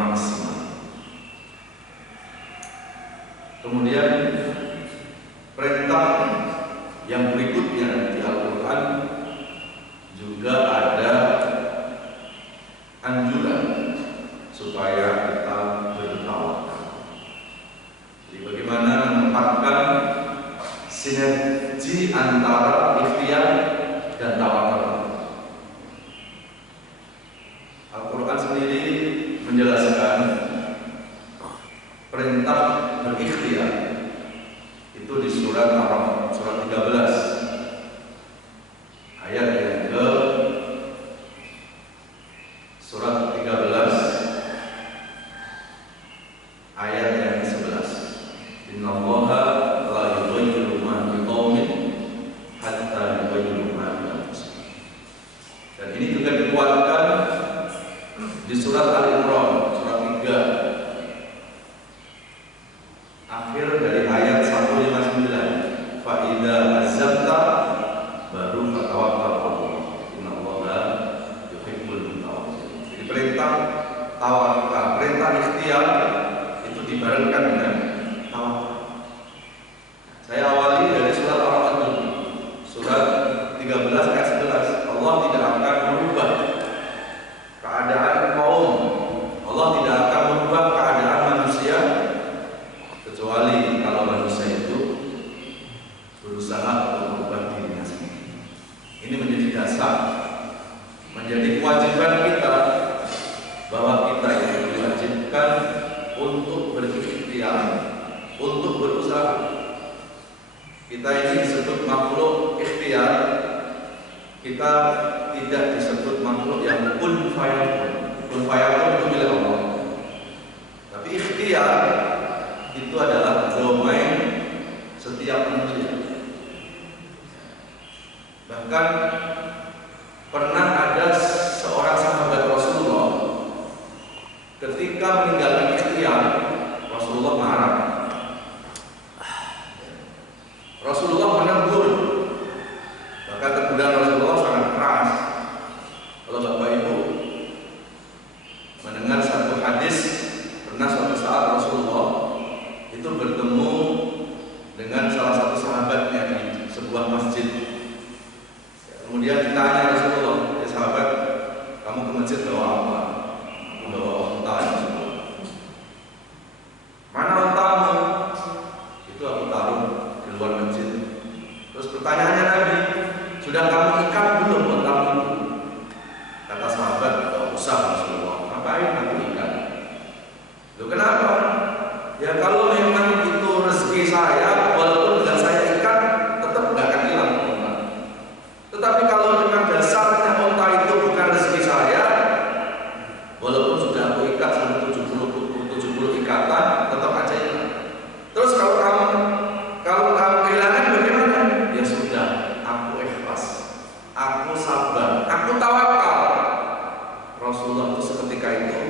maksimal. Kemudian perintah yang berikutnya di Al-Quran juga ada anjuran supaya kita bertawakal. Jadi bagaimana menempatkan sinergi antara ikhtiar dan tawakal. Al-Quran sendiri menjelaskan perintah berikhtiar itu di surat Ar-Rahman, surat 13 ayat yang ke surat 13 ayat yang ke-11. Innallaha la yughayyiru ma biqaumin hatta yughayyiru ma bi anfusihim. Dan ini juga dikuatkan di surat Al-Imran surat 3 akhir dari ayat 159. Fa idza azabta baru fatawakkal 'ala Allah. Innallaha yuhibbul mutawakkilin. Jadi perintah tawakal, perintah ikhtiar itu dibarengkan dengan tawakal. Saya awali dari surat Al-Rahman dulu. Surat 13 ayat 11. Allah tidak akan merubah keadaan kaum. Allah tidak akan merubah keadaan manusia kecuali kalau manusia itu berusaha untuk merubah dirinya sendiri. Ini menjadi dasar, menjadi kewajiban kita bahwa kita itu diwajibkan untuk berikhtiar, untuk berusaha. Kita ini disebut makhluk ikhtiar. Kita tidak disebut makhluk yang kun fayakun. Kun fayakun itu milik Allah. Tapi ikhtiar itu adalah domain setiap manusia. Bahkan pernah ada seorang sahabat Rasulullah ketika meninggalkan ikhtiar, Rasulullah marah. Rasulullah menegur. Bahkan teguran Rasulullah sangat keras. Kalau Bapak Ibu mendengar satu hadis, pernah suatu saat Rasulullah itu bertemu dengan salah satu sahabatnya di sebuah masjid. Kemudian ditanya Rasulullah, "Ya sahabat, kamu ke masjid bawa apa?" "Membawa unta." "Mana untamu?" "Itu aku taruh di luar masjid." Terus pertanyaannya Nabi, "Sudah kamu ikat belum untamu?" Kata sahabat, "Tidak usah Rasulullah, ngapain aku ikat?" "Loh kenapa?" "Ya kalau memang itu rezeki saya, walaupun tidak saya ikat, tetap nggak akan hilang unta. Tetapi kalau memang dasarnya unta itu bukan rezeki saya, walaupun sudah aku ikat sampai 70 ikatan, tetap aja hilang. Terus kalau kamu kehilangan bagaimana?" "Ya sudah, aku ikhlas, aku sabar, aku tawakal." Rasulullah itu seketika itu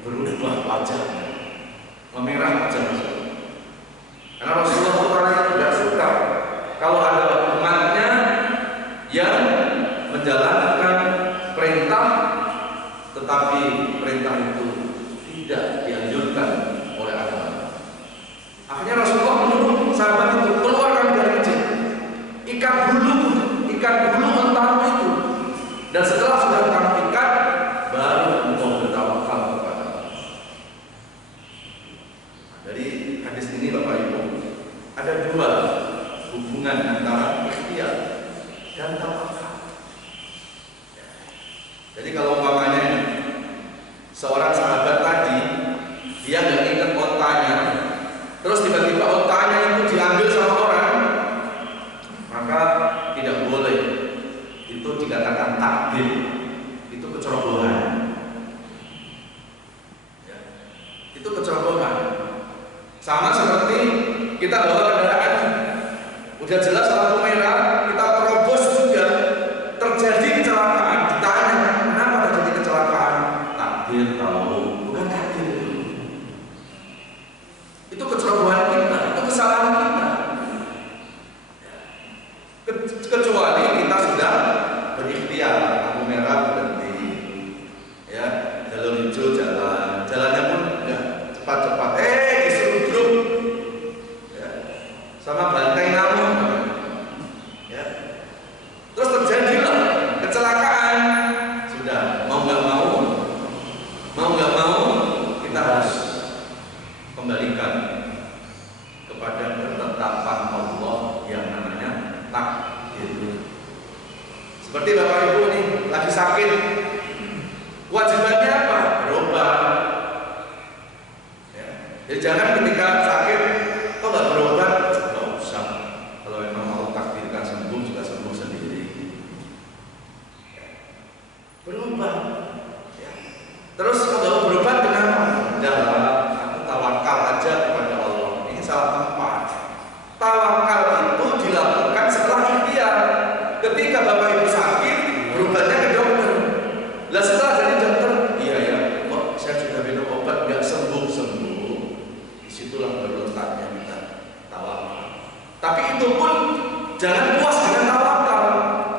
berubah wajahnya, memerah wajah Rasulullah. Karena Rasulullah itu orang yang tidak suka kalau ada umatnya yang menjalankan perintah, tetapi perintah itu tidak dianjurkan oleh agama. Akhirnya Rasulullah menyuruh sahabat itu keluarkan dari masjid, ikat dulu untamu itu, dan setelah sudah kamu ikat, baru engkau bertawakal kepada Allah. Dari hadis ini Bapak Ibu, ada dua hubungan antara ikhtiar dan tawakal. Jadi kalau umpamanya seorang sahabat tadi, dia nggak ingat ontanya, terus tiba-tiba ontanya itu diambil sama orang, maka tidak boleh. Itu dikatakan takdir, itu kecerobohan. Ya, itu kecerobohan. Sama seperti kita bawa kendaraan, udah jelas lampu merah, kita terobos juga, terjadi kecelakaan. Ditanya, kenapa terjadi kecelakaan? Takdir tahu. Kewajibannya apa? Berobat. Ya. Jadi jangan ketika sakit kok nggak berobat, nggak usah. Kalau memang mau takdirkan sembuh juga sembuh sendiri. Ya. Berobat. Ya. Terus kalau berobat kenapa? Jangan, aku tawakal aja kepada Allah. Ini salah tempat. Tawakal itu dilakukan setelah ikhtiar. Ketika Bapak Ibu sakit, berobatnya ke dokter. Lah setelah jadi dokter, iya ya, kok saya sudah minum obat nggak sembuh-sembuh. Disitulah baru letaknya kita tawakal. Tapi itu pun jangan puas dengan tawakal,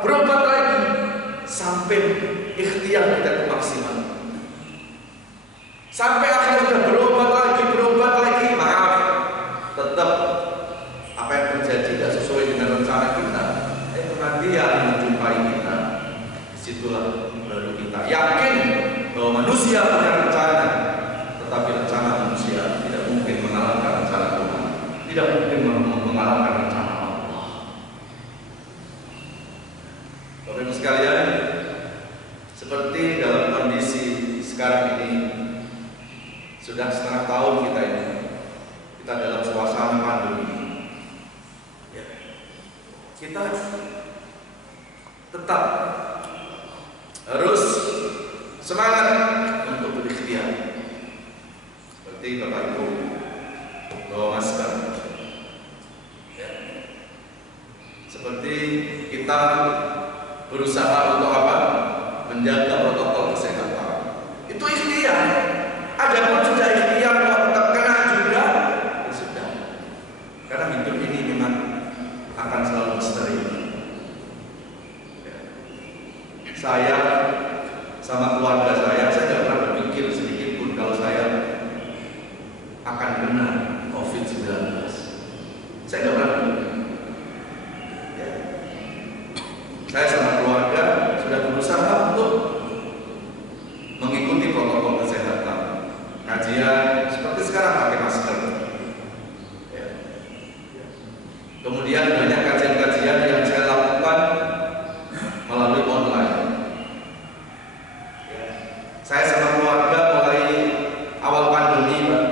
berobat lagi sampai ikhtiar kita itu maksimal. Sampai akhirnya sudah berobat lagi, maaf, tetap apa yang terjadi tidak sesuai dengan rencana kita. Kematian menjumpai kita. Disitulah baru kita yakin bahwa manusia punya rencana, tetapi rencana manusia tidak mungkin mengalahkan rencana Tuhan, tidak mungkin mengalahkan rencana Allah. Bapak Ibu sekalian, seperti dalam kondisi sekarang ini, sudah setengah tahun kita dalam suasana pandemi. Ya. Kita tetap harus semangat untuk berikhtiar. Seperti Bapak Ibu bawa masker, ya. Seperti kita berusaha untuk apa? Menjaga protokol kesehatan. Itu ikhtiar. Ada pun sudah ikhtiar kalau tetap kena juga, ya sudah. Karena hidup ini memang akan selalu misteri. Saya sama keluarga saya tidak pernah berpikir sedikit pun kalau saya akan kena COVID-19. Saya tidak pernah berpikir. Ya. Saya sama keluarga sudah berusaha untuk mengikuti protokol kesehatan. Kajian seperti sekarang pakai masker. Ya. Kemudian banyak kajian-kajian yang saya lakukan melalui online. Saya sama keluarga mulai awal pandemi, Pak,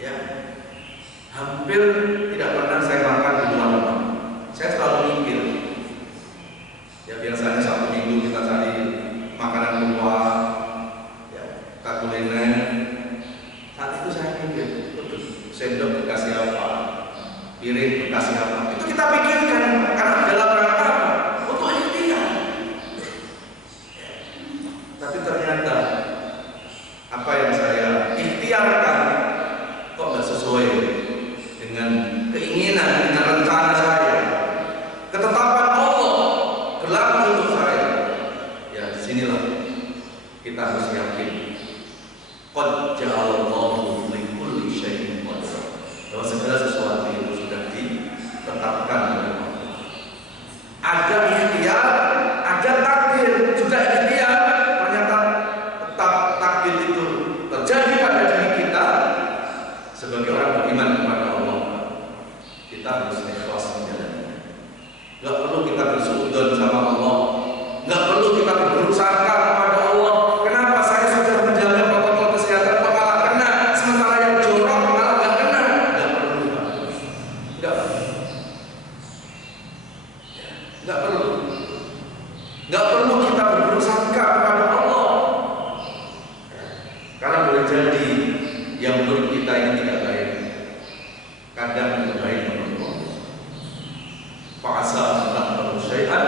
ya, hampir tidak pernah saya makan di luar rumah. Saya selalu mikir, ya biasanya satu minggu kita cari makanan keluar, ya, kita kuliner. Saat itu saya mikir, sendok dikasih apa, piring dikasih apa, itu kita pikirkan karena dalam rangka apa? Untuk ikhtiar. Tapi ternyata apa yang saya ikhtiarkan kok nggak sesuai dengan keinginan, dengan rencana saya. Ketetapan Allah berlaku untuk saya. Ya disinilah kita harus yakin. Qad ja'alallahu li kulli syai'in qadar. Bahwa segala sesuatu itu sudah ditetapkan oleh Allah. Ada ikhtiar, ada takdir, sudah ikhtiar. Terjadi pada diri kita sebagai orang beriman kepada Allah, kita harus ikhlas menjalannya. Gak perlu kita bersuudzon sama Allah, gak perlu kita bersangka kepada Allah. Kenapa saya sudah menjaga protokol kesehatan kok malah kena, sementara yang jorok malah gak kena? Gak perlu, gak perlu, gak perlu, gak perlu kita bersangka kepada Allah. Karena boleh jadi yang menurut kita ini tidak baik, kadang lebih baik menurut Allah. Fa'asa ta'malu syai'an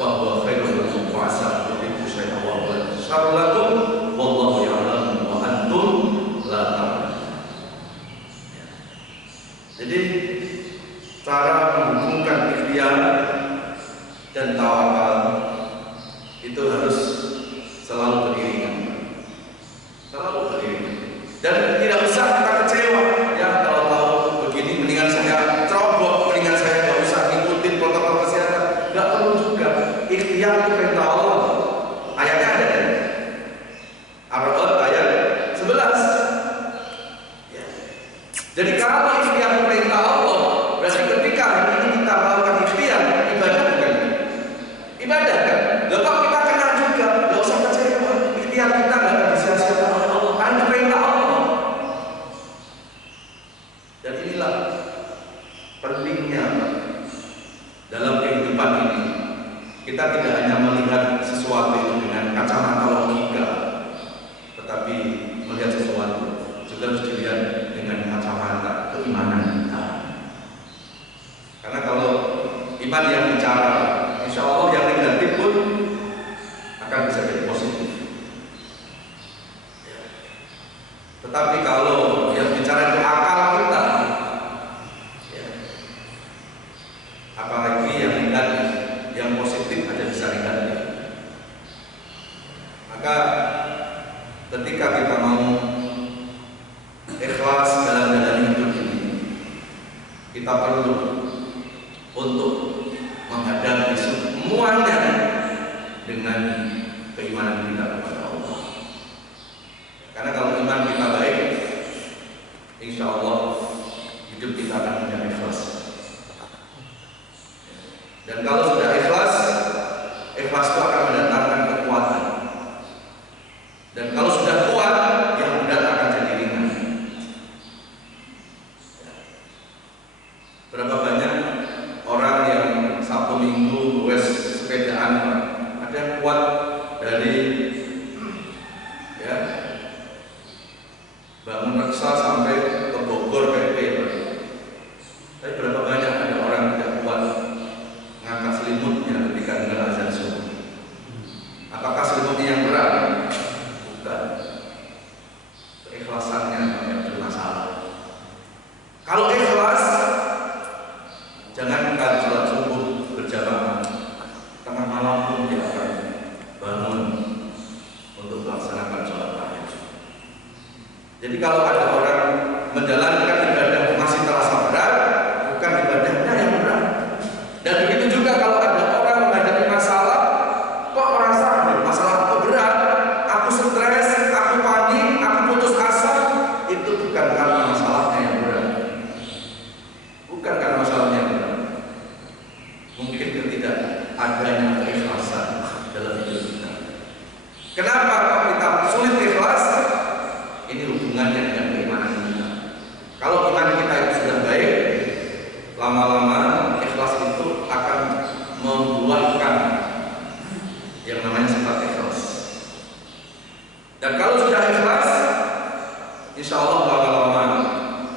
fa huwa khairun lakum fa'asa tuhibbu syai'an wa huwa syarrun lakum wallahu ya'lamu wa antum la ta'lamun. Jadi cara menghubungkan ikhtiar dan tawakal itu harus selalu beriringan. Dan tidak usah kita kecewa, ya kalau tahu begini mendingan saya ceroboh, mendingan saya nggak usah ngikutin protokol kesehatan. Nggak perlu juga. Ikhtiar itu perintah Allah. Ayatnya ada kan? Ar-Ra'd ayat 11. Ya. Jadi kalau ikhtiar itu perintah Allah, berarti ketika hari ini kita melakukan ikhtiar, ibadah bukan? Ibadah kan? Lalu kita kena juga, nggak usah kecewa. Maka ketika kita mau ikhlas dalam menjalani hidup ini, kita perlu untuk menghadapi semuanya dengan keimanan kita kepada Allah. Karena kalau iman kita baik, insya Allah hidup kita akan menjadi ikhlas. Dan kalau sudah ikhlas, ikhlas itu akan mendatangkan kekuatan. Dan kalau sudah kuat, yang berat akan jadi ringan. Berapa banyak orang yang Sabtu Minggu wes sepedaan, ada yang kuat dari bangun reksa sampai ke Bogor PP. Tapi berapa banyak ada orang tidak kuat ngangkat selimutnya ketika dengar azan subuh? Apakah selimutnya yang berat? Bukan. Keikhlasannya yang bermasalah. Kalau ikhlas, jangan sholat subuh berjamaah, tengah malam pun dia akan bangun untuk melaksanakan sholat tahajud. Jadi kalau ada orang menjalankan ibadah masih terasa berat, bukan ibadahnya yang berat. Dan begitu juga kalau ada orang menghadapi masalah, kok merasa masalah aku berat, aku stres, aku panik, aku putus asa, itu bukan karena masalahnya yang berat. Bukan karena masalahnya yang berat. Mungkin ketidak adanya keikhlasan dalam hidup kita. Kenapa kok kita sulit ikhlas? Ini hubungannya dengan keimanan kita. Kalau iman kita itu sudah baik, lama-lama ikhlas itu akan membuahkan yang namanya sifat ikhlas. Dan kalau sudah ikhlas, insya Allah lama-lama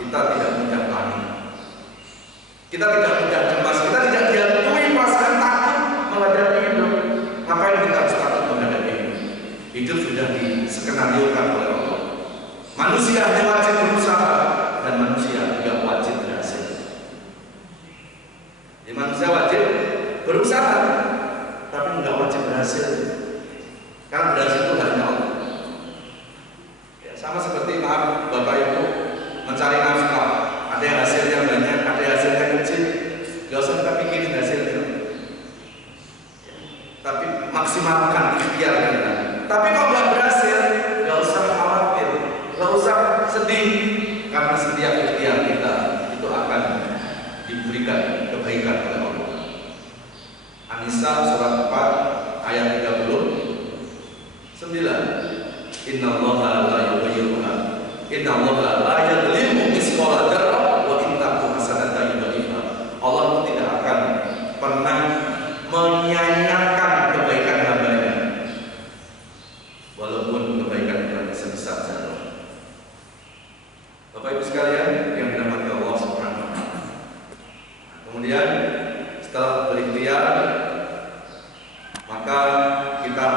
kita tidak mudah panik, kita tidak mudah cemas, kita tidak dihantui perasaan takut menghadapi hidup. Ngapain kita harus takut menghadapi hidup? Hidup sudah diskenariokan oleh Allah. Manusia hanya wajib berusaha dan manusia juga wajib berhasil. Jadi manusia wajib berusaha, tapi enggak wajib berhasil. Karena berhasil itu hanya Allah. Ya, sama seperti maaf Bapak Ibu mencari nafkah, ada yang hasilnya banyak, ada yang hasilnya kecil, gak usah kita pikirin hasilnya. Ya, tapi maksimalkan ikhtiar kita. Tapi kalau nggak berhasil, gak usah khawatir. Gak usah sedih, karena setiap ikhtiar kita itu akan diberikan kebaikan oleh Allah. An-Nisa surat 4 ayat 39. Innallaha la yughayyiru ma Innallaha la yadhlimu mithqala dzarrah wa in taku hasanatan yudha'ifha. Allah tidak akan pernah menyia-nyiakan kebaikan hamba-Nya, walaupun kebaikan itu sebesar zarah. Bapak Ibu sekalian yang dirahmati Allah Subhanahu wa taala. Kemudian setelah berikhtiar, maka kita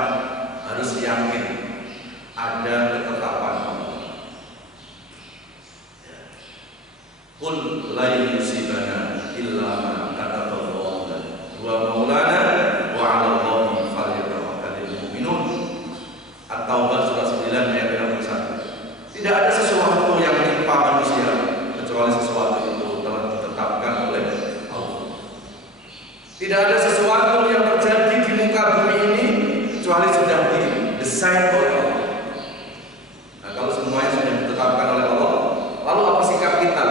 harus yakin ada ketetapan Allah. Qul la yusibana illa ma kataballahu lana wa maulana wa 'ala Allahi falyatawakkalul mu'minun. At-Taubah surah 9 ayat 61. Tidak ada sesuatu yang menimpa manusia kecuali sesuatu itu telah ditetapkan oleh Allah. Tidak ada sesuatu yang terjadi di muka bumi ini kecuali sudah didesain oleh Allah. Nah, kalau semuanya sudah ditetapkan oleh Allah, lalu apa sikap kita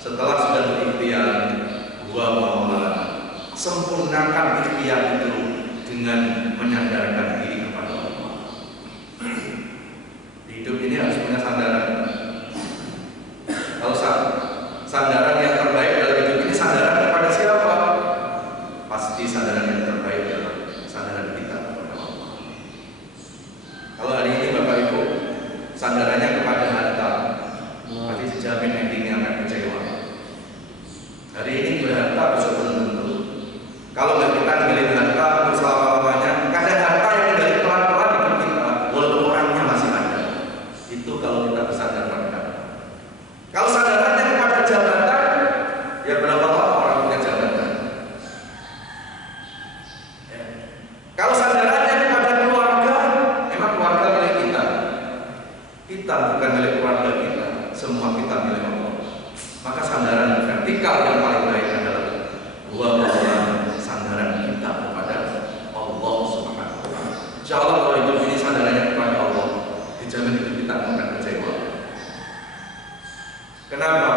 setelah sudah berikhtiar? Wa maulana, sempurnakan ikhtiar itu dengan menyandarkan diri kepada Allah. Hidup ini harus punya sandaran. Kalau sandaran yang terbaik dalam hidup ini, sandaran kepada siapa? Pasti sandaran yang terbaik adalah sandaran kita kepada Allah. Kalau hari ini Bapak Ibu sandarannya kepada harta, pasti dijamin endingnya akan kecewa. Hari ini berharta besok belum tentu. Kalau nggak kita kalau hidup ini sandarannya kepada Allah, dijamin hidup kita akan kecewa. Kenapa?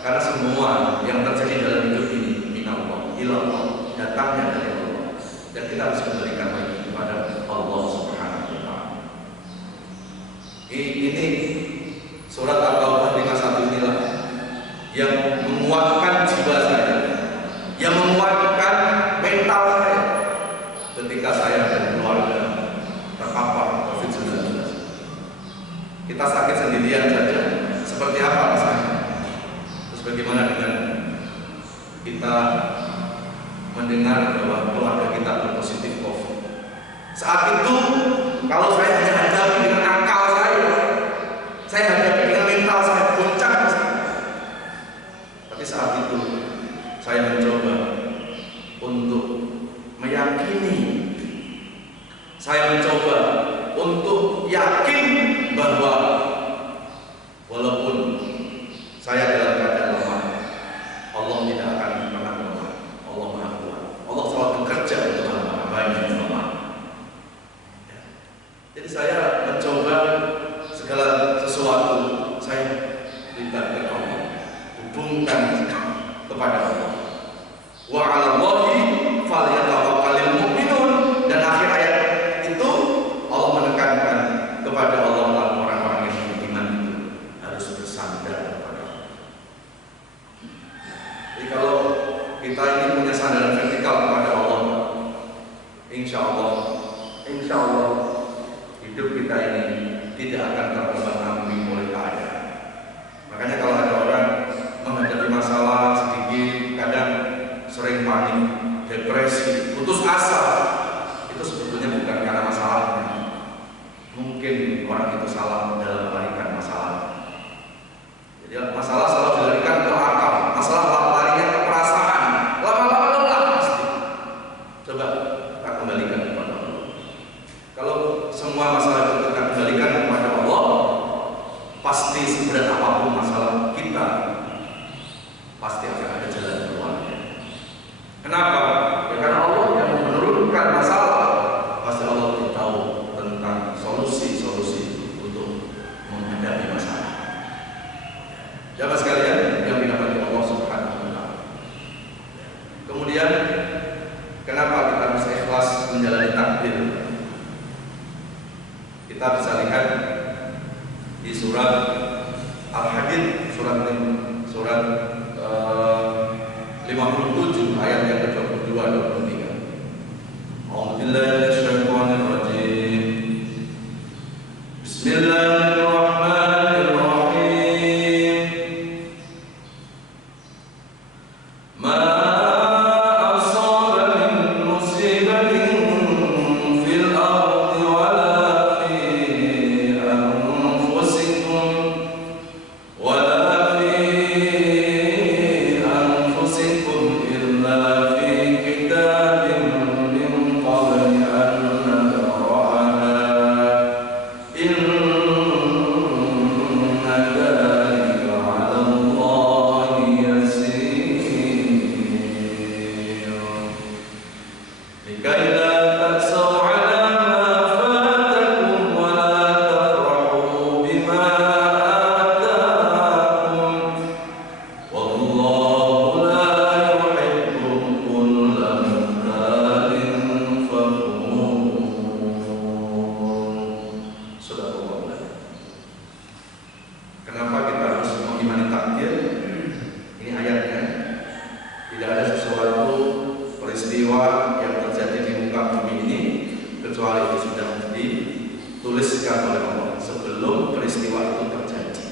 Karena semua yang terjadi dalam hidup ini minallah, ilallah, datangnya dari Allah, dan kita harus kembalikan lagi kepada Allah Subhanahu wa Ta'ala. Ini surat At-Taubah 51 inilah yang menguatkan jiwa saya, yang menguatkan mental saya ketika saya dan keluarga terpapar COVID-19. Kita sakit sendirian saja, seperti apa rasanya? Terus bagaimana dengan kita mendengar bahwa keluarga kita berpositif COVID? Saat itu, kalau saya hanya hadapi dengan akal saya hadapi dengan mental saya, puncak. Tapi saat itu, saya mencoba untuk meyakini, saya mencoba untuk yakin bahwa walaupun saya dalam keadaan lemah, Allah tidak akan pernah lemah. Allah Maha Kuat. Allah selalu bekerja untuk hamba-hamba yang lemah. Jadi saya mencoba segala sesuatu saya libatkan Allah, hubungkan kepada Allah. Wa 'alallahi falyatawakkalul mu'minun. Dan akhir ayat itu Allah menekankan kepada Allah, orang-orang yang beriman itu harus bersandar kepada Allah. Jadi kalau kita ini punya sandaran vertikal kepada Allah, insya Allah hidup kita ini tidak akan terbebani oleh keadaan. Makanya kalau ada orang menghadapi masalah sedikit, kadang sering panik, depresi, putus asa, itu sebetulnya bukan karena masalahnya. Mungkin orang itu salah dalam melarikan masalah. Jadi masalah selalu dilarikan ke akal, masalah larinya ke perasaan, lama-lama lelah pasti. Coba kita kembalikan kepada Allah. Kalau semua masalah itu kita kembalikan kepada Allah, pasti seberat apapun masalah kita, pasti akan ada jalan keluarnya. Kenapa? Ya karena Allah yang menurunkan masalah, pasti Allah tahu tentang solusi-solusi untuk menghadapi masalah. Jamaah sekalian yang dirahmati Allah Subhanahu wa Ta'ala. Kemudian, kenapa kita harus ikhlas menjalani takdir? Kita bisa lihat di surat Al-Hadid, surat 57 ayat yang ke-22 dan 23. A'udzubillahi minasyaitonir rajim. Bismillahirrahmanirrahim. Ma asaba min musibatin fil ardi wala fi anfusikum wala fi anfusikum illa fi kitabin min qabli an nabra'aha inna dhalika 'ala Allahi yasir likai la ta'saw 'ala ma fatakum wa la tafrahu bima ataakum wallahu la yuhibbu kulla mukhtalin fakhur. Subhanallah. Kenapa kita harus mengimani takdir? Ini ayatnya. Tidak ada sesuatu peristiwa yang terjadi di muka bumi ini kecuali itu sudah dituliskan oleh Allah sebelum peristiwa itu terjadi.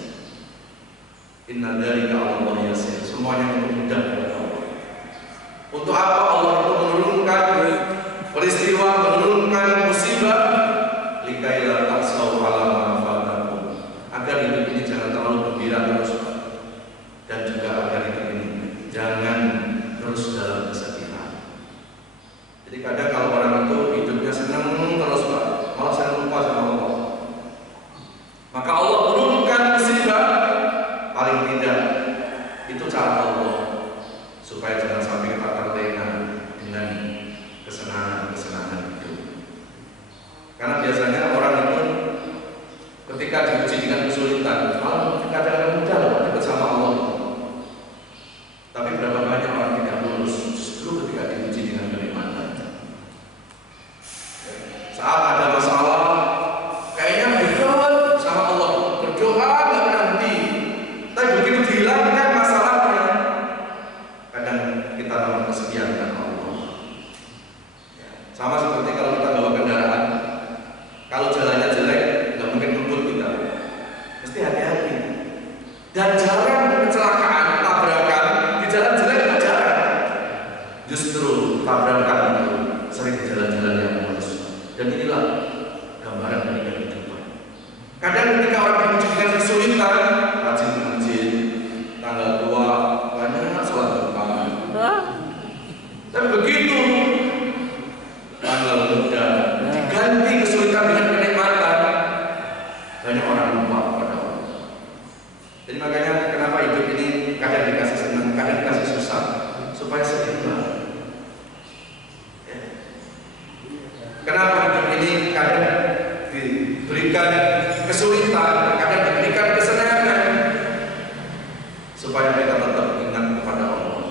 Inna dzalika 'ala Allahi yasir. Semuanya itu mudah kepada Allah. Untuk apa Allah itu menurunkan peristiwa, menurunkan musibah? Likai la ta'saw 'ala ma fatakum. Agar hidup ini jangan terlalu gembira terus, dan juga agar hidup ini jangan terus dalam kesedihan. Jadi kadang kalau orang itu hidupnya senang terus Pak, malah saya lupa sama Allah. Maka Allah turunkan musibah, paling tidak itu cara Allah supaya jangan sampai kita terlena di Karena biasanya orang itu ketika diuji dengan kesulitan, malah kadang-kadang mudah loh dekat sama Allah. Tapi berapa banyak orang tidak lulus justru ketika diuji dengan kenikmatan. Saat ada masalah, kayaknya berat sama Allah, berdoa nggak berhenti. Tapi begitu dihilangkan masalahnya, kadang kita dalam kesedihan dengan Allah. Sama seperti kalau kita bawa kendaraan, kalau jalannya jelek, nggak mungkin ngebut kita, mesti hati-hati. Dan jarang kecelakaan, tabrakan di jalan jelek itu jarang. Justru tabrakan itu sering di jalan-jalan yang mulus. Dan inilah gambaran dari kehidupan. Kadang ketika orang diuji dengan kesulitan, rajin ke masjid, tanggal tua, banyak sholat berjamaah. Tapi begitu tanggal muda diganti kesulitan dengan kenikmatan, banyak orang lupa pada Allah. Jadi makanya kenapa hidup ini kadang dikasih senang, kadang dikasih susah, supaya seimbang. Kenapa hidup ini kadang diberikan kesulitan, kadang diberikan kesenangan, supaya kita tetap ingat kepada Allah.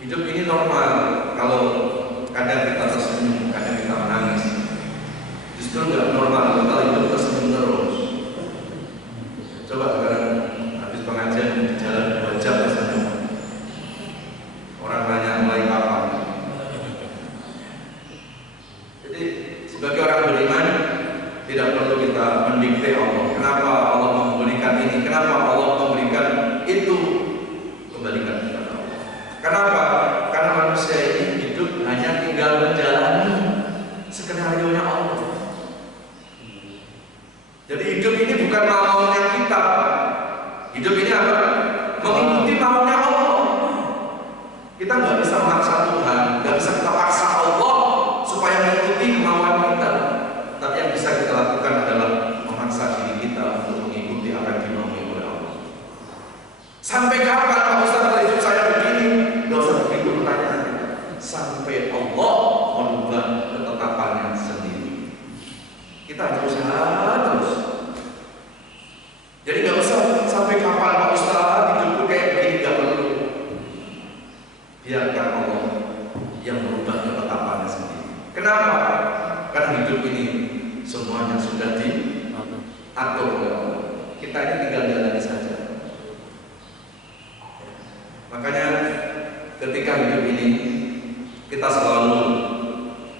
Hidup ini normal. Kalau kadang kita tersenyum, kadang kita menangis, justru nggak normal kalau hidup tersenyum terus. Coba sekarang habis pengajian di jalan 2 jam tersenyum, orang nanya mulai kapan. Jadi sebagai orang beriman tidak perlu kita mendikte Allah. Kenapa Allah memberikan ini? Kenapa Allah memberikan itu? Kembalikan kepada Allah. Kenapa? Karena manusia ini hidup hanya tinggal menjalani skenario-nya Allah. Jadi hidup ini bukan maunya kita. Hidup ini apa? Mengikuti maunya Allah. Kita nggak bisa memaksa Tuhan, nggak bisa kita paksa Allah supaya mengikuti kemauan kita. Tapi yang bisa kita lakukan adalah memaksa diri kita untuk mengikuti apa yang dimaui oleh Allah. Sampai kapan Pak Ustaz hidup saya begini? Nggak usah begitu pertanyaan. Sampai Allah merubah ketetapannya sendiri. Kita harus usaha terus. Jadi nggak usah sampai kapan Pak Ustaz hidupku kayak begini, nggak perlu. Biarkan Allah yang merubah ketetapannya sendiri. Kenapa? Karena hidup ini semuanya sudah diatur oleh Allah. Kita ini tinggal jalani saja. Makanya ketika hidup ini kita selalu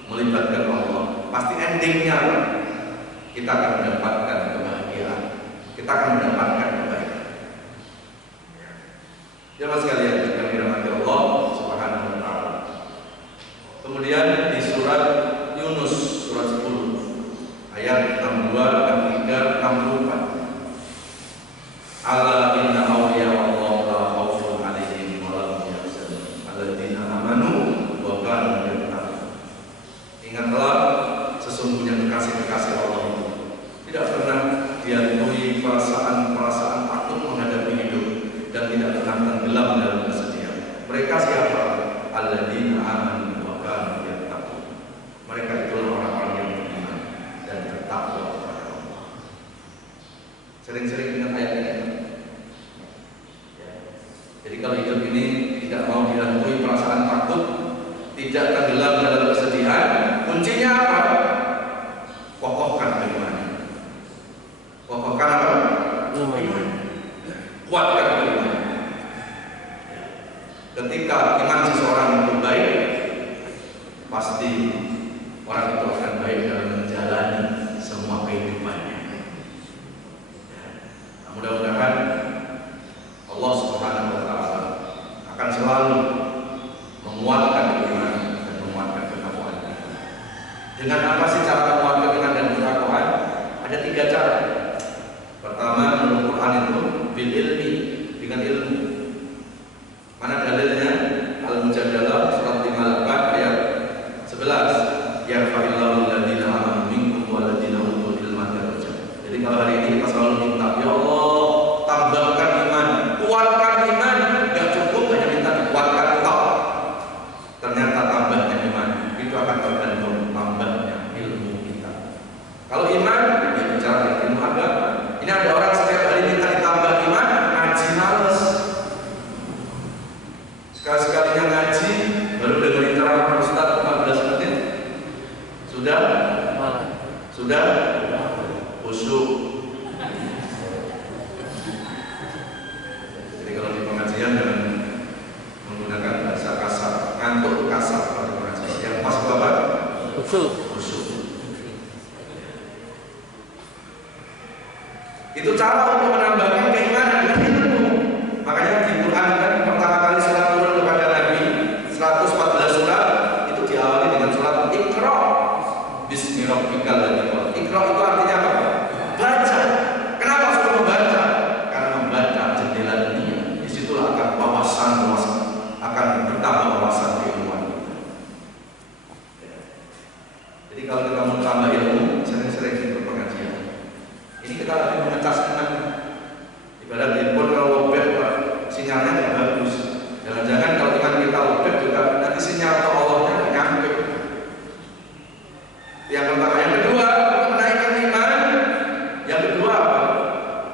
melibatkan Allah, pasti endingnya kita akan mendapatkan kebahagiaan, kita akan mendapatkan kebaikan. Jemaah sekalian yang dirahmati Allah Subhanahu wa taala. Kemudian di surat Yunus surat 10 ayat 62, 63, 64. Ala inna awliya Allah la khaufun 'alaihim wa la hum yahzanun alladzina amanu wa kanu yattaqun. Ingatlah sesungguhnya kekasih-kekasih Allah itu tidak pernah dihantui perasaan takut menghadapi hidup dan tidak pernah tenggelam dalam kesedihan. Mereka siapa? Alladzina amanu wa kanu yattaqun. Mereka itulah orang-orang yang beriman dan bertakwa kepada Allah. Sering-sering ingat ayat ini. Jadi kalau hidup ini tidak mau dihantui perasaan takut, tidak tenggelam dalam kesedihan, kuncinya apa? Kokohkan keimanan. Kokohkan apa? Iman. Kuatkan keimanan. Ketika iman seseorang itu baik, pasti orang itu akan baik dalam menjalani semua kehidupannya. Nah, mudah-mudahan Allah Subhanahu wa taala akan selalu menguatkan iman dan menguatkan ketakwaan. Dengan apa sih cara menguatkan iman dan ketakwaan? Ada 3 cara. Pertama, menurut Quran itu bil ilmi, dengan ilmu. Mana dalilnya? Al-Mujadalah surat 58 ayat 11. Yarfa'illahu alladziina aamanu minkum walladziina utul ilma darajat. Jadi kalau hari ini kita selalu minta, ya Allah, tambahkan iman, kuatkan iman. Enggak cukup hanya minta dikuatkan tok. Ternyata tambahnya iman itu akan tergantung tambahnya ilmu. Sudah? Sudah? Khusyuk. Jadi kalau di pengajian jangan menggunakan bahasa kasar, ngantuk kasar kalau di pengajian. Yang pas apa? Khusyuk. Itu cara untuk menambahkan keimanan dengan ilmu. Makanya di Quran kan pertama kali surat turun kepada Nabi 114 surat itu diawali dengan surat Iqra. Bismi rabbikal ladzi khalaq. Iqra itu artinya apa? Baca. Kenapa suruh membaca? Karena membaca jendela dunia. Disitulah akan wawasan akan bertambah wawasan keilmuan. Jadi kalau kita mau tambah ilmu, sering-sering ikut pengajian. Ini kita lagi mengecas iman. Ibarat handphone kalau lobet, sinyalnya nggak bagus. Jangan-jangan kalau iman kita lobet juga nanti sinyal ke Allahnya nggak nyampe. Yang pertama, yang kedua menaikkan iman. Yang kedua apa?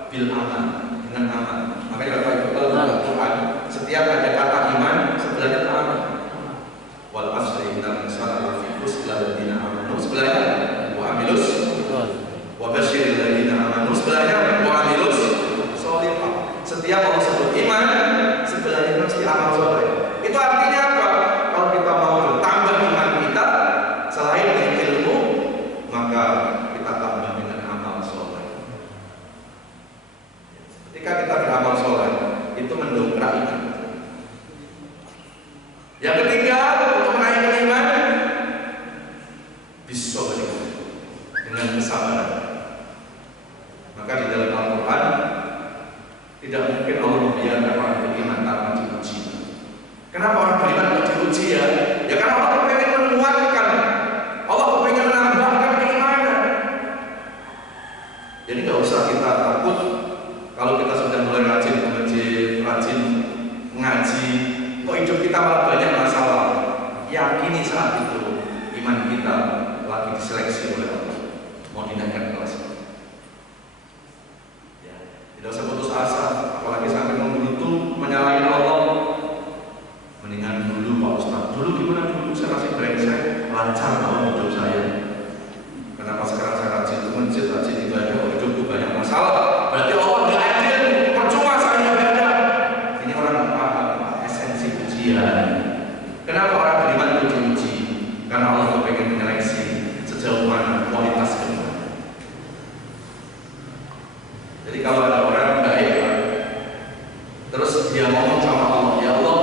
Bil amal, dengan amal. Makanya Bapak Ibu kalau dalam Quran setiap ada kata iman sebelahnya amal. Wal asri innal insana lafi khusr illa alladziina aamanu. Sebelahnya wa amilus wa basyiril ladzina aamanu. Sebelahnya wa amilus sholihat. Setiap Allah sebut iman, sebelahnya mesti amal soleh. Itu artinya apa? Kalau kita mau bertambah iman kita selain dengan ilmu, maka kita tambah dengan amal soleh. Ketika kita beramal soleh, itu mendongkrak iman. Yang ketiga, untuk menaikkan iman, bisobri, dengan kesabaran. Maka di dalam Al-Quran tidak mungkin Allah membiarkan orang beriman tanpa diuji. Kenapa orang beriman diuji ya? Ya karena Allah pengen menguatkan, Allah pengen menambahkan keimanan. Jadi nggak usah kita takut kalau kita sudah mulai rajin ke masjid, rajin mengaji, kok hidup kita malah banyak masalah. Yakini saat itu iman kita lagi diseleksi oleh Allah, mau dinaikkan kelas. Ya, tidak usah putus asa, apalagi sampai menggerutu menyalahin Allah. Mendingan dulu Pak Ustaz, dulu gimana dulu saya masih brengsek, lancar dalam hidup saya. Kenapa sekarang saya rajin ke masjid, rajin ibadah, hidupku banyak masalah? Berarti Allah nggak adil, percuma saya ibadah. Ini orang nggak paham esensi ujian. Kenapa orang beriman itu diuji? Karena Allah pengen menyeleksi sejauh mana kualitas keimanan. Jadi kalau ada orang baik, terus dia ngomong sama Allah, ya Allah,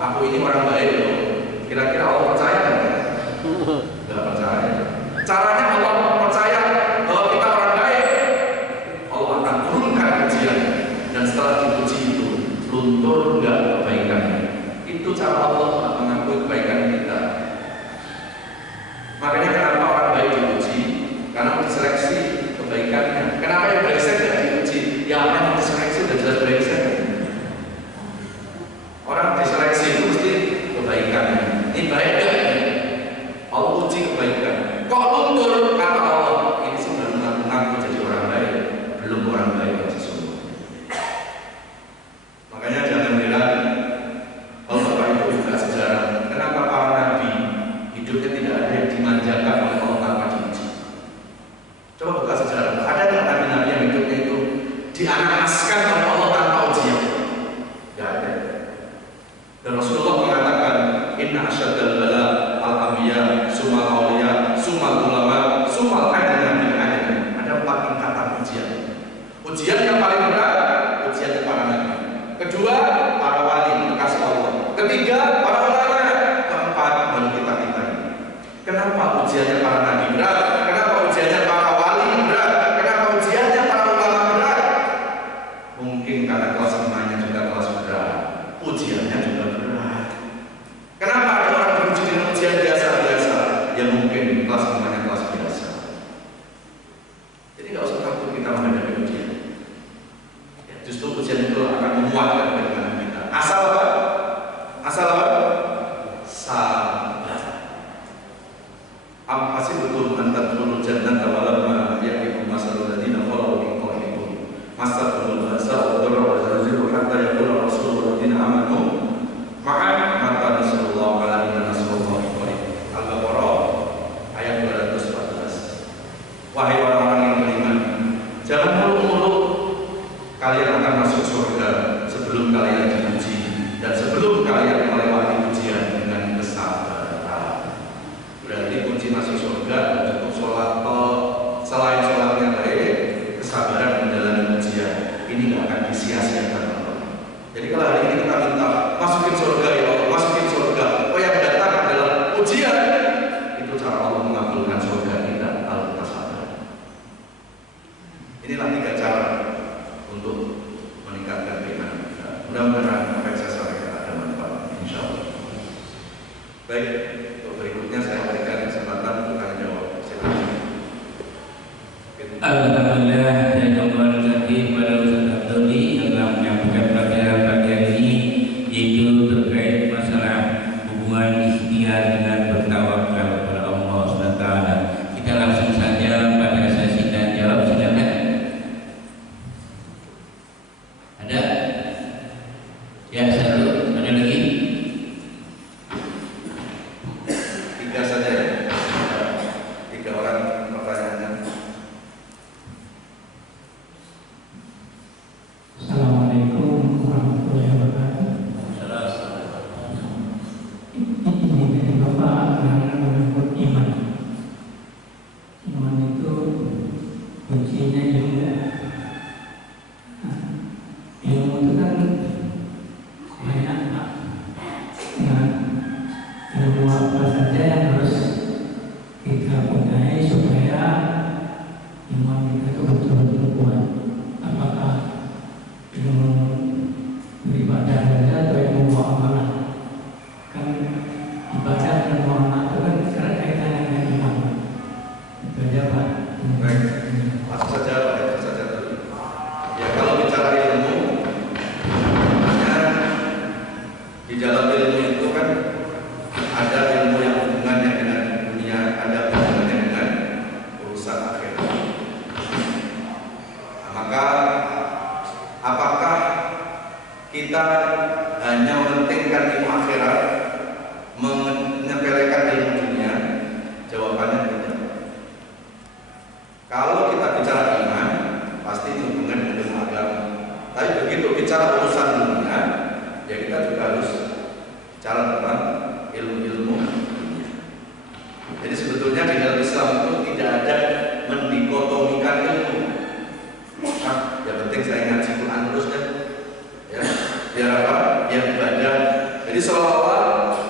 aku ini orang baik loh. Kira-kira Allah percaya nggak? Nggak percaya. Caranya Allah percaya bahwa kita orang baik, Allah akan turunkan ujian, dan setelah diuji itu luntur nggak kebaikannya. Itu cara Allah mengakui kebaikan kita. Makanya kenapa orang baik diuji? Karena diseleksi kebaikannya. Kenapa yang brengsek tidak diuji? Ya Alhamdulillah, saya kembali lagi pada Ustaz Abdulli yang telah menyampaikan pelajaran pagi hari ini, yaitu terkait masalah hubungan ikhtiar dengan bertawakal kepada Allah SWT. Kita langsung saja pada sesi tanya jawab, silakan. Ada? Ya, satu. Ada lagi? Tiga saja ya. Tiga orang pertanyaannya. Assalamualaikum warahmatullahi wabarakatuh. Ini Bapak menyebut iman. Iman itu kuncinya ilmu. Ilmu itu kan banyak, Pak. Nah, ilmu apa saja yang harus kita punyai supaya iman kita itu betul-betul kuat. Apakah ilmu beribadah saja atau ilmu muamalah? Kan ibadah dan muamalah itu kan erat kaitannya dengan iman. Itu aja, Pak. Baik, langsung saja Pak, itu saja dulu. Ya kalau bicara ilmu, makanya di dalam ilmu itu kan ada ilmu yang hubungannya dengan dunia, ada hubungannya dengan urusan akhirat. Nah, maka apakah kita hanya mementingkan ilmu akhirat, menyepelekan ilmu dunia? Jawabannya tidak. Kalau kita bicara iman, pasti hubungan dengan ilmu agama. Tapi begitu bicara urusan dunia, ya kita juga harus bicara tentang ilmu-ilmu dunia. Jadi sebetulnya di dalam Islam itu tidak ada mendikotomikan ilmu. Nah, yang penting saya ngaji Quran terus kan, ya, biar apa? Biar ibadah. Jadi seolah-olah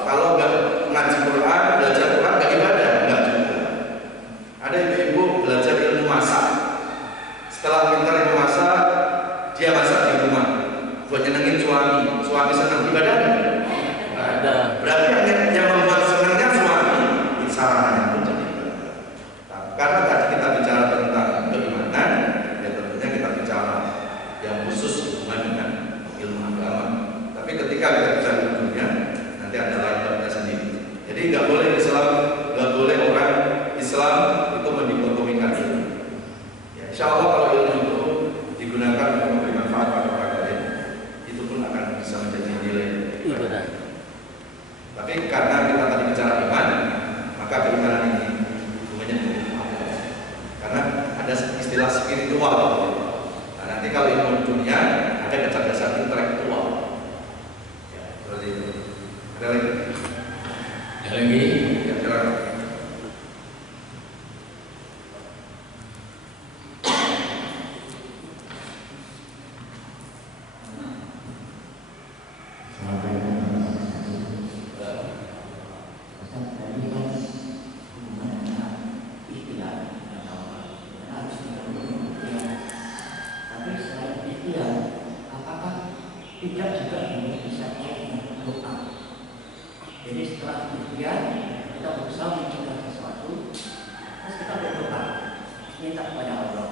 kalau nggak ngaji Quran, belajar Quran nggak ibadah, nggak juga. Ada ibu-ibu belajar ilmu masak. Setelah pintar ilmu masak, dia masak di rumah buat nyenengin suami. Suami senang, ibadah nggak ada. Berarti yang membuat senangnya suami, sarannya pun jadi ibadah. Nah, karena tadi kita bicara tentang keimanan, ya tentunya kita bicara yang khusus hubungan dengan ilmu agama. Tapi ketika kita bicara ilmu dunia, nanti ada lain sendiri. Jadi nggak boleh Islam, nggak boleh orang Islam itu mendikotomikan ilmu. Ya, insya Allah kalau ilmu itu digunakan untuk memberi manfaat pada orang lain, itu pun akan bisa menjadi nilai ibadah. Tapi karena kita tadi bicara iman, maka keimanan ini hubungannya dengan ilmu agama. Karena ada istilah spiritual. Nah, nanti kalau ilmu dunia ada kecerdasan intelektual. Ya, seperti itu. Ada lagi? Ada lagi? Ya, silakan. Tidak juga bisa doa. Jadi setelah ikhtiar kita berusaha mencegah sesuatu, terus kita berdoa, minta kepada Allah.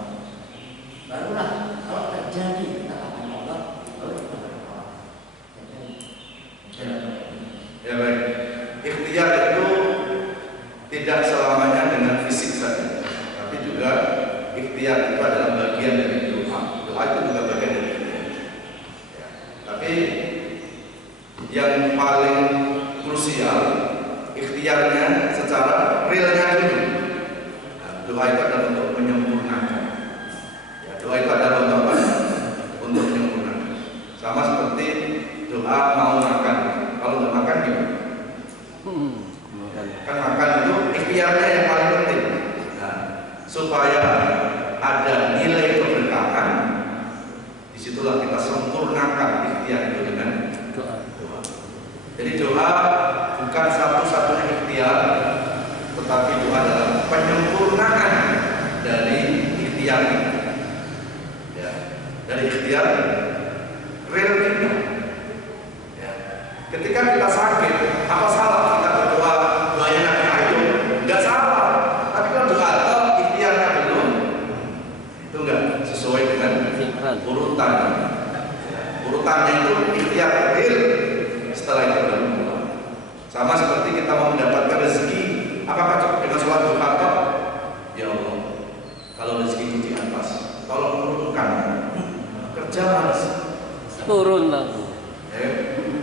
Barulah kalau terjadi kita akan Allah, baru kita berdoa. Ya baik. Ikhtiar itu tidak selamanya dengan fisik saja, tapi juga ikhtiar itu adalah bagian dari doa. Doa itu juga bagian dari ikhtiar. Ya. Tapi yang paling krusial ikhtiarnya secara realnya dulu. Nah, doa itu adalah untuk menyempurnakan. Ya, doa itu adalah untuk apa? Untuk menyempurnakan. Sama seperti doa mau makan. Kalau nggak makan gimana? Kan makan itu ikhtiarnya yang paling penting. Nah, supaya ada nilai keberkahan, disitulah kita sempurnakan ikhtiar itu dengan doa. Jadi doa bukan satu-satunya ikhtiar, tetapi doa adalah penyempurnaan dari ikhtiar itu. Ya, dari ikhtiar real kita. Ya. Ketika kita sakit, apa salah kita berdoa doanya Nabi Ayub? Enggak salah. Tapi kalau doa itu ikhtiarnya belum urutan. Urutannya itu ikhtiar kecil, setelah itu baru pulang. Sama seperti kita mau mendapatkan rezeki, apakah cukup dengan sholat duha? Ya Allah, kalau rezeki di atas, tolong turunkan. Kerja malas, turun lah.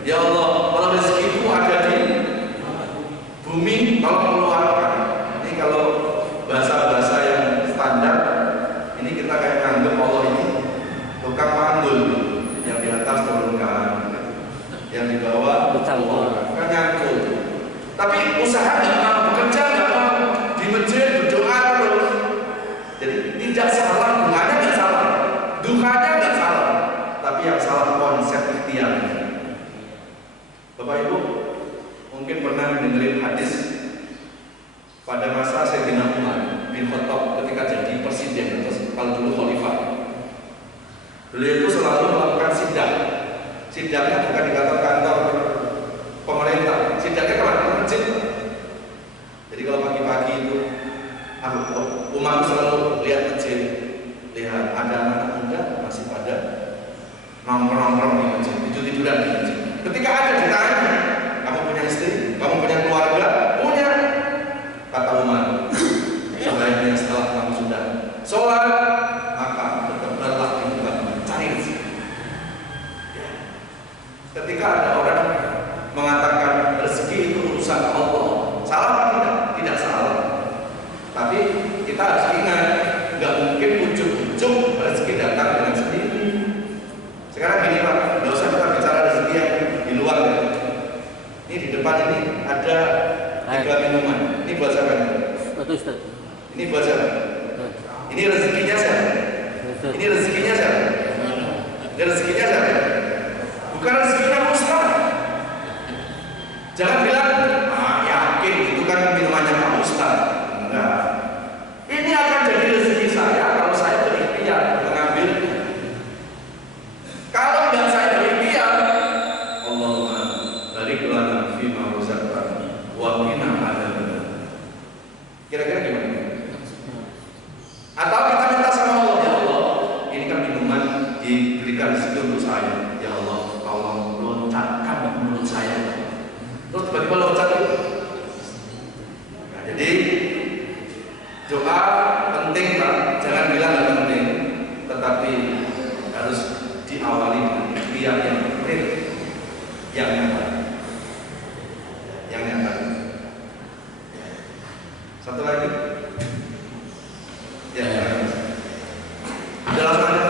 Ya Allah, kalau rezeki itu ada di bumi, tolong keluarkan. Ini kalau bahasa-bahasa yang standar, ini kita kayak nganggep Allah ini tukang panggul, yang di atas turunkan, yang di bawah kan nyangkul. Tapi usaha nggak mau, bekerja nggak mau, di masjid berdoa terus. Jadi tidak salah, bunganya nggak salah, duhanya nggak salah, tapi yang salah konsep ikhtiarnya. Bapak Ibu mungkin pernah dengerin hadis pada masa Sayyidina Umar bin Khattab ketika jadi presiden atau kalau dulu khalifah. Beliau itu selalu melakukan sidang. Sidangnya bukan di kantor-kantor pemerintah, sidangnya kemana? Ke masjid. Jadi kalau pagi-pagi itu Umar selalu lihat masjid, lihat ada anak muda masih pada nongkrong-nongkrong di masjid, tidur-tiduran di masjid. Ketika ada ditanya, kamu punya istri, kamu punya keluarga, punya. Kata Umar, sebaiknya setelah kamu sudah sholat, maka bertebarlah di tempat cari rezeki. Ketika ada orang mengatakan rezeki itu urusan Allah, salah atau tidak? Tidak salah. Tapi kita harus ingat, nggak mungkin ujuk-ujuk rezeki datang dengan sendiri. Sekarang gini Pak, nggak usah kita bicara rezeki yang di luar ya. Ini di depan ini ada 3 minuman. Ini buat siapa? Ini buat siapa? Ini rezekinya siapa? Ini rezekinya siapa? Ini rezekinya siapa? Bukan rezekinya Ustaz. Jangan bilang, yakin itu kan minumannya Pak Ustaz. Enggak. Ini akan jadi rezeki saya kalau saya berikhtiar mengambil. Kalau enggak saya berikhtiar, Allahumma barik lana fima razaqtana wa qina adzabannar. Kira-kira gimana? Atau kita minta sama Allah, ya Allah, ini kan minuman diberikan rezeki untuk saya. Ya Allah, tolong loncatkan mulut saya. Terus tiba-tiba loncat itu. Nah, jadi doa penting Pak, jangan bilang nggak penting, tetapi harus diawali dengan ikhtiar yang real, yang nyata, yang nyata. Satu lagi, ya, jelas aja.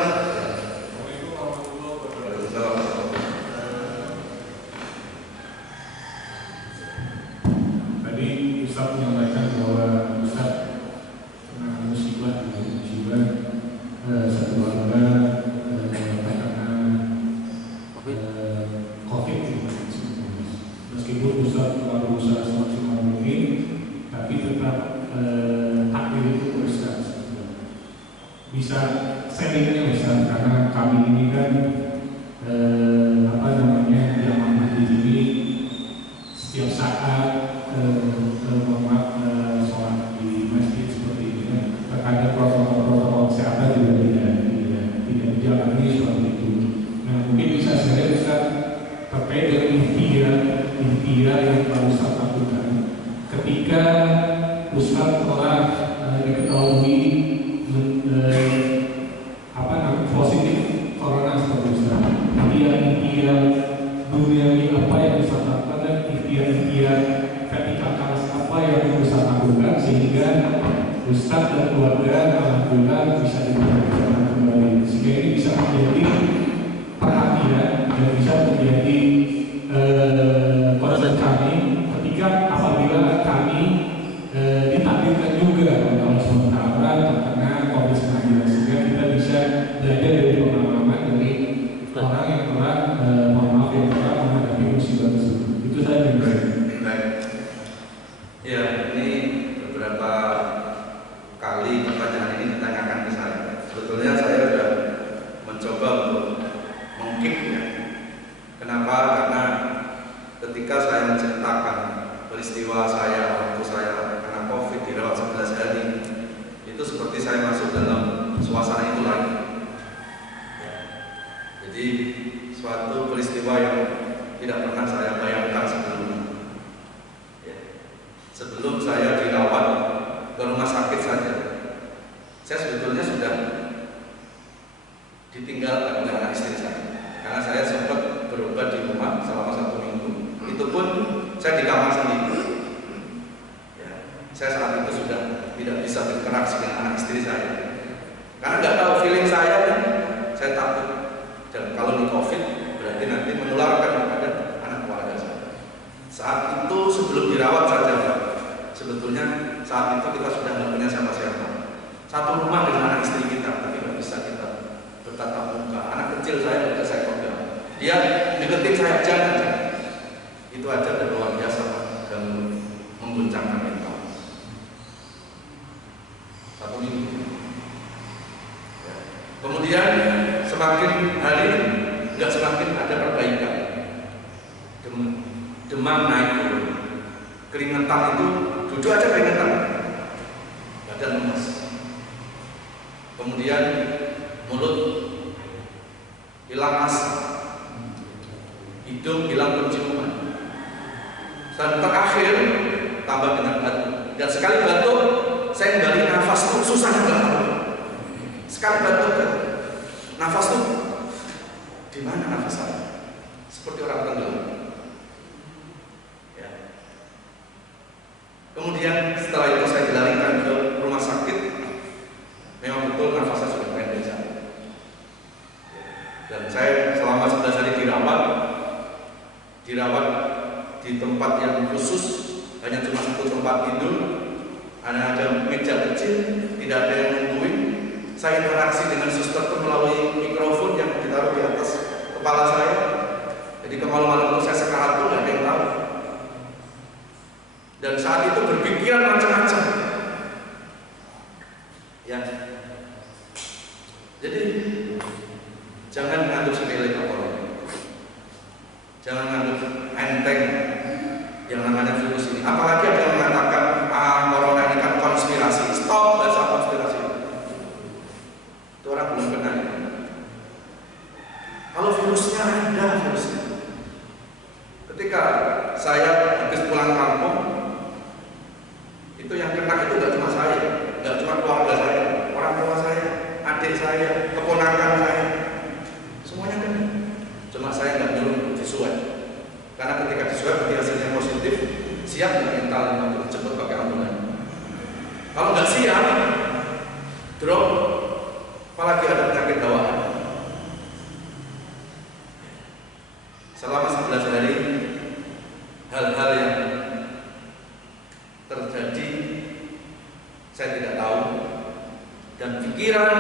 Tadi Ustaz menyampaikan bahwa Ustaz musibah satu keluarga karena COVID. Meskipun Ustaz telah berusaha semaksimal mungkin, tapi tetap takdir itu Ustaz. Bisa sharingnya Ustaz, karena kami ini kan jamaah di sini setiap saat sholat di masjid seperti ini kan terkadang protokol kesehatan juga tidak dijalani seperti itu. Nah mungkin bisa saya Ustaz terkait dengan ikhtiar yang Pak Ustaz lakukan ketika Ustaz telah diketahui positif corona seperti Ustaz. Ikhtiar duniawi apa yang Ustaz lakukan dan ikhtiar vertikal kelas apa yang Ustaz lakukan sehingga Ustaz dan keluarga alhamdulillah bisa diperjalan kembali, sehingga ini bisa menjadi perhatian dan bisa menjadi concern kami ketika apabila kami ditakdirkan juga oleh Allah SWT terkena COVID-19, sehingga kita bisa belajar dari pengalaman dari orang yang telah menghadapi musibah tersebut. Itu saya juga. Ya, ini beberapa kali pertanyaan ini ditanyakan ke saya. Sebetulnya saya sudah mencoba untuk mengkiknya. Kenapa? Karena ketika saya menceritakan peristiwa saya waktu saya kena COVID dirawat 11 hari, itu seperti saya masuk dalam suasana itu lagi. saja. Saya sebetulnya sudah ditinggal oleh anak istri saya, karena saya sempat berobat di rumah selama 1 minggu. Itu pun saya di kamar sendiri. Ya, saya saat itu sudah tidak bisa berinteraksi dengan anak istri saya, karena nggak tahu feeling saya kan. Saya takut, dan kalau di COVID berarti nanti menularkan kepada anak keluarga saya. Saat itu sebelum dirawat saja, sebetulnya saat itu kita sudah nggak punya siapa-siapa. Satu rumah dengan anak istri kita, tapi nggak bisa kita bertatap muka. Anak kecil saya udah saya pegang, dia deketin saya jangan. Itu aja udah luar biasa dan mengguncangkan mental. 1 minggu. Ya. Kemudian semakin hari nggak semakin ada perbaikan. Demam naik turun, keringetan itu duduk aja keringetan, badan lemas. Kemudian mulut hilang asa, hidung hilang penciuman, dan terakhir tambah dengan batuk. Dan sekali batuk, saya kembali nafas tuh susah juga. Sekali batuk, nafas tuh di mana nafas saya? Seperti orang tenggelam. Ya. Kemudian setelah itu saya dilarikan ke rumah sakit. Memang betul nafasnya sudah pendek saya. Dan saya selama 11 hari dirawat di tempat yang khusus, hanya cuma 1 tempat tidur, ada meja kecil, tidak ada yang nungguin. Saya interaksi dengan suster itu melalui mikrofon yang ditaruh di atas kepala saya. Jadi kemaluan itu saya sekarat pun nggak ada yang tahu. Dan saat itu berpikiran macam-macam. Ya. Jadi jangan menganggap sepele corona. Jangan menganggap enteng yang namanya virus ini. Apalagi ada yang mengatakan corona ini kan konspirasi. Stop bahasa konspirasi. Itu orang belum kenal. Kalau virusnya ada virusnya. Ketika saya habis pulang kampung, itu yang kena itu nggak cuma saya, nggak cuma keluarga saya, orang tua saya, adik saya, keponakan saya, semuanya kena. Cuma saya nggak nyuruh diswab, karena ketika diswab berarti hasilnya positif, siap nggak mentalnya untuk cepat pakai ambulan. Kalau nggak siap, drop, apalagi ada penyakit bawaan. Selama 11 hari, hal-hal yang terjadi saya tidak tahu, dan pikiran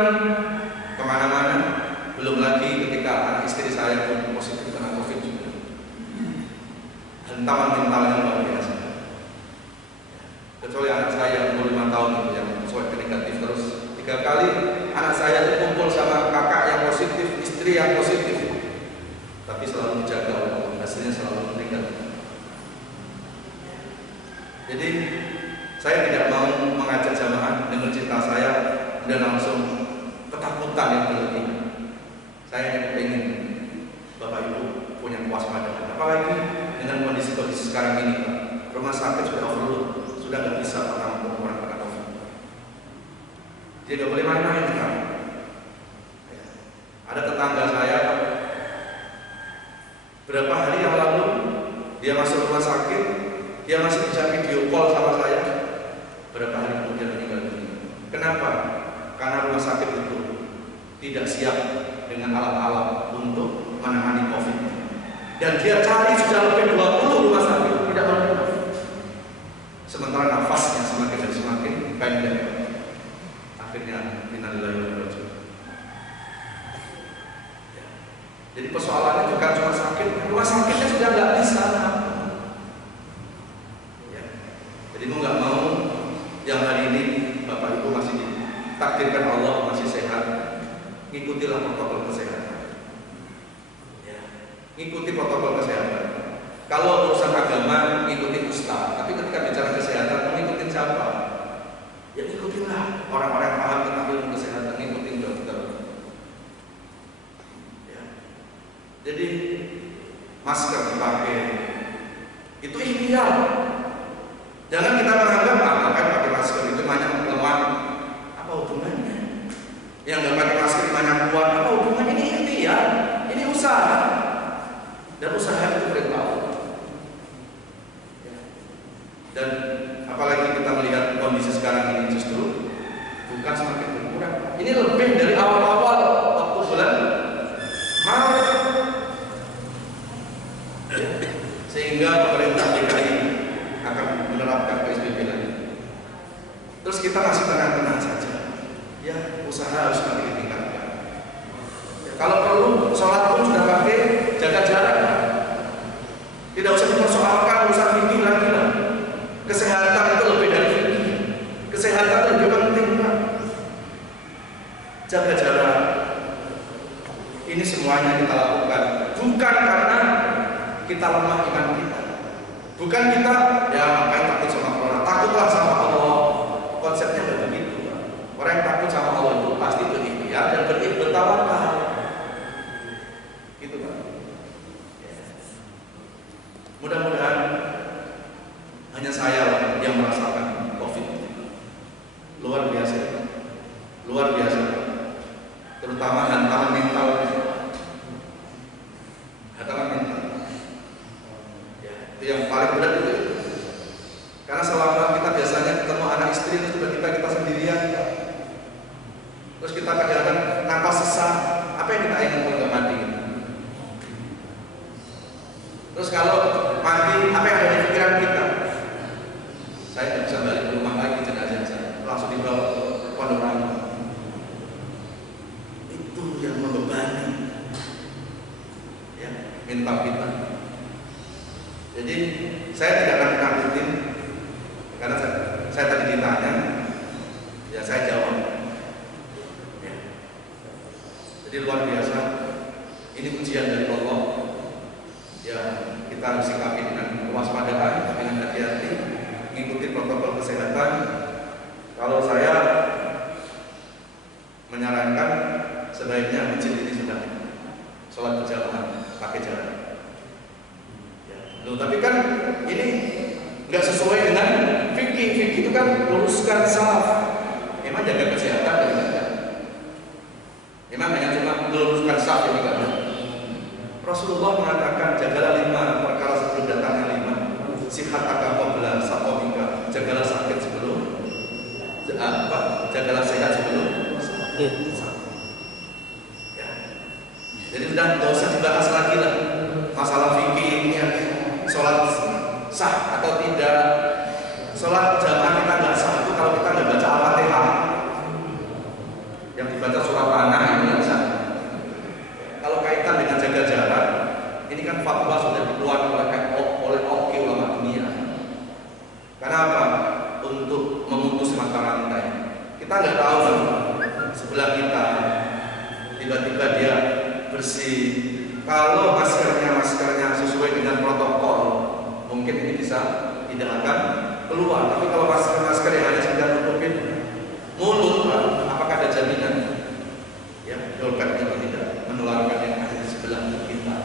kemana-mana. Belum lagi ketika anak istri saya pun positif kena COVID juga. Hantaman mental yang luar biasa. Kecuali anak saya umur 5 tahun itu yang swab negatif terus 3 kali. Anak saya itu kumpul sama kakak yang positif, istri yang positif, tapi selalu dijaga oleh Allah, hasilnya selalu meninggal. Jadi saya tidak mau mengajak jamaah dengan cinta saya dan langsung ketakutan yang berlebihan. Saya ingin Bapak Ibu punya kewaspadaan, apalagi dengan kondisi sekarang ini, Pak. Rumah sakit sudah overload, sudah nggak bisa menampung orang kena COVID. Dia nggak boleh main-main kan? Ada tetangga saya, berapa hari yang lalu dia masuk rumah sakit, dia masih bisa video call sama saya. Berapa hari kemudian meninggal dunia. Kenapa? Karena rumah sakit itu tidak siap dengan alat-alat untuk menangani COVID. Dan dia cari sudah lebih 20 rumah sakit tidak menemukan. Sementara nafasnya semakin pendek. Akhirnya innalillahi wa inna ilaihi raji'un. Jadi persoalannya bukan cuma sakit, rumah sakitnya sudah nggak bisa. Ya. Jadi mau nggak mau, yang hari ini Bapak Ibu masih ditakdirkan Allah masih sehat, ikutilah protokol kesehatan. Ya. Ikuti protokol kesehatan. Kalau urusan agama, ikuti ustaz. Tapi ketika bicara kesehatan, mengikuti siapa? Ya ikutilah orang-orang yang paham tentang ilmu kesehatan, ikuti dokter. Ya. Jadi masker dipakai, itu ideal. Jangan kita menganggap pakai masker itu banyak lemah. karismanya kuat, apa hubungan ini ya? Ini usaha. Dan usaha itu perintah Allah. Dan apalagi kita melihat kondisi sekarang ini justru bukan semakin berkurang. Ini lebih dari awal-awal waktu bulan Maret. Sehingga pemerintah DKI akan menerapkan PSBB lagi. Terus kita masih tenang-tenang saja. Ya, usaha harus makin ditingkatkan. Ya, kalau perlu sholat pun sudah pakai jaga jarak. Tidak usah dipersoalkan urusan fikih lagi lah. Kesehatan itu lebih dari fikih. Kesehatan itu lebih penting, Pak. Jaga jarak. Ini semuanya kita lakukan bukan karena kita lemah iman kita. Bukan kita ya ngapain takut sama corona. Takutlah sama Allah. Konsepnya nggak begitu, Pak. Orang yang takut sama Allah itu pasti berikhtiar dan bertawakal. Gitu, Pak. Mudah-mudahan hanya saya yang merasakan COVID. Luar biasa. Luar biasa. Terutama hantaman mental. Hantaman mental. Ya, itu yang paling berat itu. Karena selama kita biasanya ketemu anak istri, terus tiba-tiba kita sendirian, terus kita kadang-kadang napas sesak. Apa yang kita ingin kalau nggak mati? Terus kalau mati, apa yang ada di pikiran kita? Saya tidak bisa balik ke rumah lagi, jenazah saya langsung dibawa ke Pondok Rangon. Itu yang membebani, ya, mental kita. Jadi saya tidak akan nakutin. Karena saya tadi ditanya, ya saya jawab. Ya. Jadi luar biasa. Ini ujian dari Allah. Ya, kita harus sikapi dengan kewaspadaan, dengan hati-hati, mengikuti protokol kesehatan. Kalau saya menyarankan sebaiknya masjid ini sudah sholat berjamaah pakai jarak. Ya. Loh, tapi kan ini nggak sesuai dengan fikih. Fikih itu kan luruskan salaf. Memang jaga kesehatan dan ibadah. Memang hanya cuma meluruskan salaf yang ibadah. Rasulullah mengatakan jagalah 5 perkara sebelum datangnya 5. Sihataka qabla saqamika. Jagalah sakit sebelum jagalah sehat sebelum sakit. Ya. Jadi sudah nggak usah dibahas lagi lah masalah fikih ini ya. Sholat sah atau tidak. Sholat jamaah kita nggak sah itu kalau kita nggak baca Al-Fatihah. Yang dibaca surah Panah itu nggak sah. Kalau kaitan dengan jaga jarak, ini kan fatwa sudah dikeluarkan oleh oke ulama dunia. Karena apa? Untuk memutus mata rantai. Kita nggak tahu kan sebelah kita tiba-tiba dia bersih. Kalau maskernya sesuai dengan protokol, mungkin ini bisa tidak akan keluar. Tapi kalau masker yang hanya sekedar nutupin mulut, apakah ada jaminan? Ya, dompet itu tidak menularkan yang ada di sebelah kita.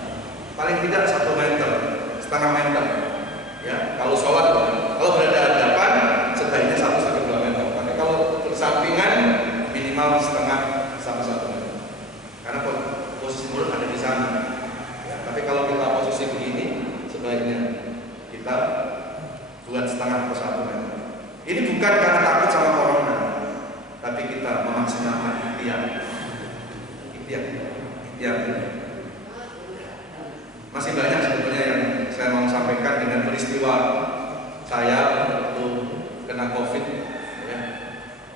Paling tidak 1 meter, setengah meter. Ya, kalau sholat, kalau berada hadapan, sebaiknya 1-2 meter. Tapi kalau bersampingan, minimal setengah sampai 1 meter. Karena posisi mulut ada di sana. Ya, tapi kalau kita posisi begini, sebaiknya kita buat setengah atau 1 meter. Ini bukan karena takut sama corona, tapi kita memaksimalkan ikhtiar. Masih banyak sebetulnya yang saya mau sampaikan dengan peristiwa saya waktu kena COVID. Ya.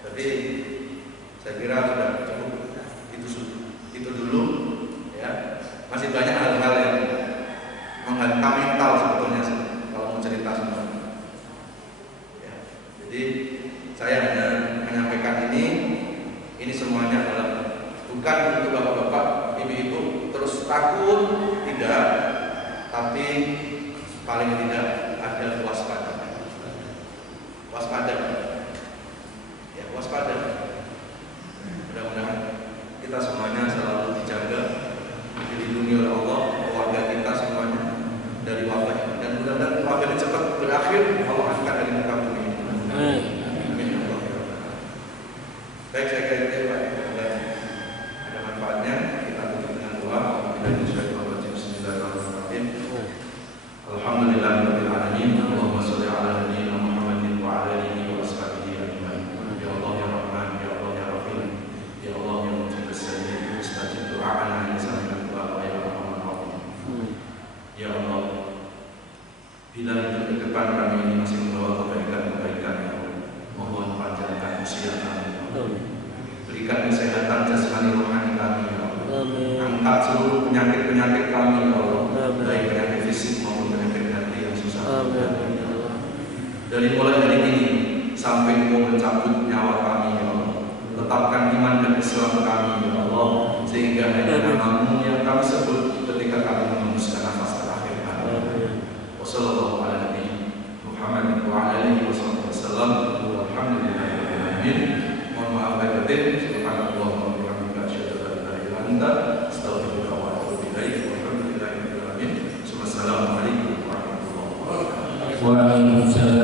Tapi saya kira sudah cukup itu dulu. Ya. Masih banyak hal-hal yang menghantam mental sebetulnya kalau mau cerita semua. Ya. Jadi saya hanya menyampaikan ini semuanya adalah bukan untuk bapak-bapak, ibu-ibu terus takut, tidak, tapi paling tidak ada waspada. Ya, waspada. Mudah-mudahan kita semuanya selalu dijaga, dilindungi oleh Allah, keluarga kita semuanya dari wabah ini. Dan mudah-mudahan wabah ini cepat berakhir, Allah angkat dari muka bumi ini. Amin. Baik, saya kira itu Pak. Ada berikan kesehatan jasmani rohani kami ya Allah. Amin. Angkat seluruh penyakit-penyakit kami ya Allah, Amin. baik penyakit fisik maupun penyakit hati yang susah. Amin. Ya Allah. Dari mulai hari ini sampai mau mencabut nyawa kami ya Allah, tetapkan iman dan Islam kami ya Allah, sehingga hanya nama-Mu yang kami sebut ketika kami menghembuskan nafas terakhir kami. Amin. Wassallallahu ala nabi Muhammad wa ala alihi wasallam. Alhamdulillahirabbil alamin. Mohon maaf lahir batin. Subhanallah wa bihamdihi asyhadu an la ilaha illa anta astaghfiruka wa atubu ilaik. Walhamdulillahirabbil alamin. Wassalamualaikum warahmatullahi wabarakatuh. Waalaikumsalam.